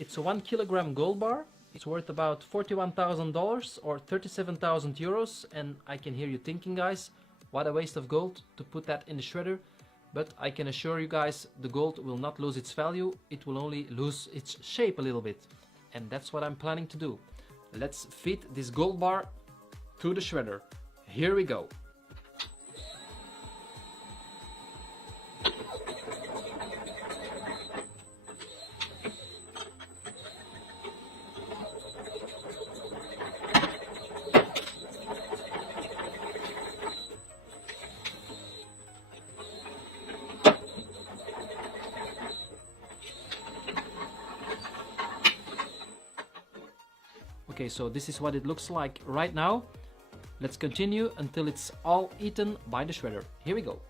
It's a 1 kilogram gold bar. It's worth about $41,000 or 37,000 euros, and I can hear you thinking, guys, what a waste of gold to put that in the shredder. But I can assure you guys, the gold will not lose its value, it will only lose its shape a little bit. And that's what I'm planning to do. Let's feed this gold bar to the shredder. Here we go. Okay, so this is what it looks like right now. Let's continue until it's all eaten by the shredder. Here we go.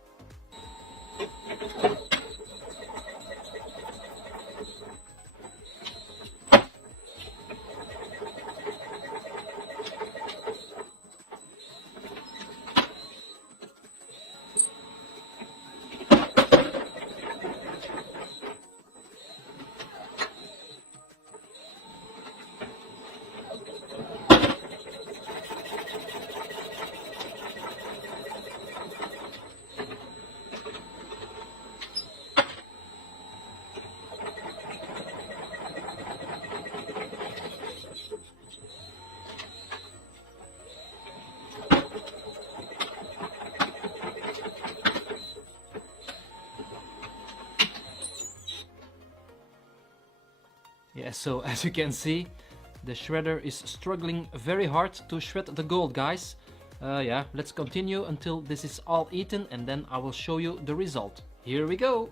Yeah, so as you can see, the shredder is struggling very hard to shred the gold, guys. Yeah, let's continue until this is all eaten, and then I will show you the result. Here we go!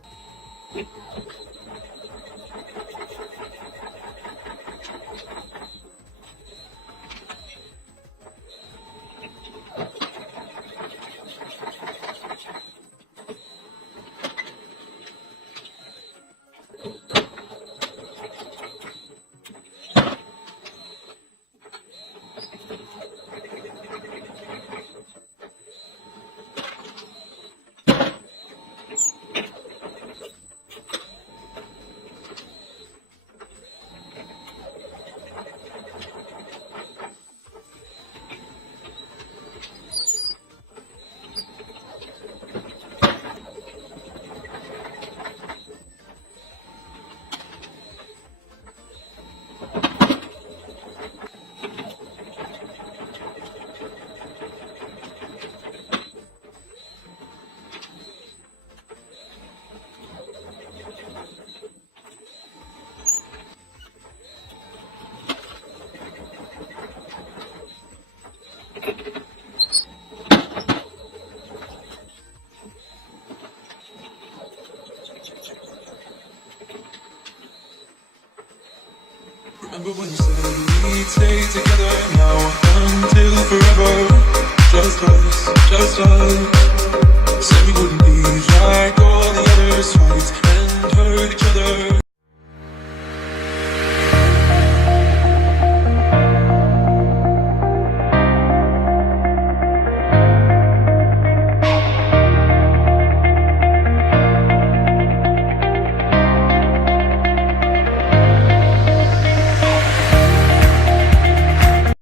Remember when you said we'd stay together now until forever? Just us, just us. Said we wouldn't be like all the others, fight and hurt each other.